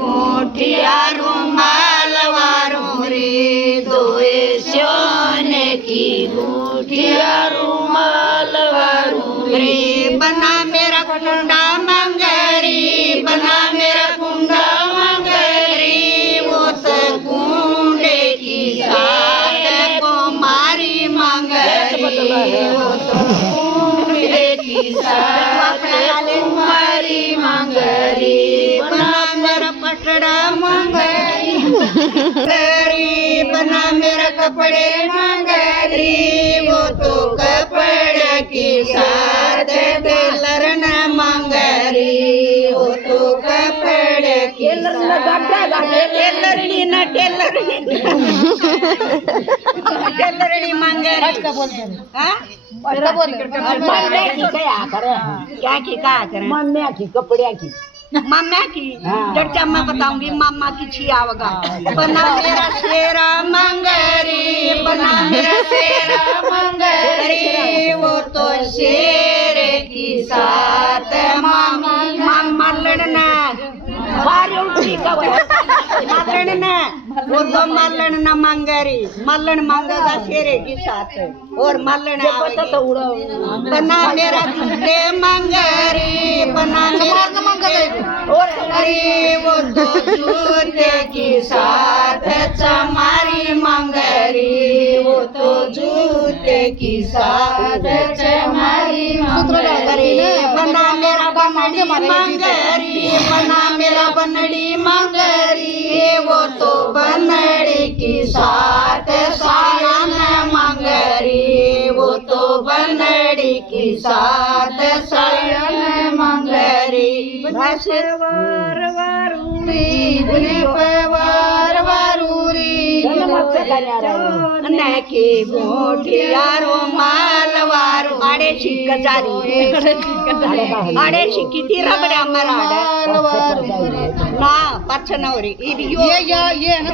मोठिया रुमाल वारू रे दोए सोने की मोठिया रुमाल वारू रे बना मेरा कुंडा मंगरी बना मेरा कुंडा मंगरी वो तो कुंडे की साथ को मारी मंगरी वो तो कुंडे की साथ को मारी मंगरी पटड़ा मंगरी बना मेरा कपड़े मंगरी वो तो कपड़े के साथ टेलर न मंगरी वो तो कपड़े के टेलरनी न टेलरनी मंगरी क्या की मम्मी की कपड़े की मम्मा की चर्चा मैं बताऊंगी मामा की छियावगा बना मेरा शेरा मंगरी बना मेरा शेरा मंगरी वो तो शेर की साथ मामा लड़ना लड़ना वो तो मल्लन न मंगरी मल्लन मंगेगा शेरे के साथ और मल्लन बना मेरा जूते मंगरी बना मेरा और अरे वो तो जूते के साथ चमारी मंगरी वो तो जूते के साथ चमारी मंगरी बना मेरा बनड़ी मंगरी बना मेरा बनड़ी मंगरी वो तो बनड़ी के साथ सायन मंगरी वो तो बनड़ी के साथ सायन मंगरी वार वारूरी वार वारूरी नके मोठियारो माल वारू आडे शिकजारी आडे शिकिती रबड्या मराड ना पचनवरी ये ना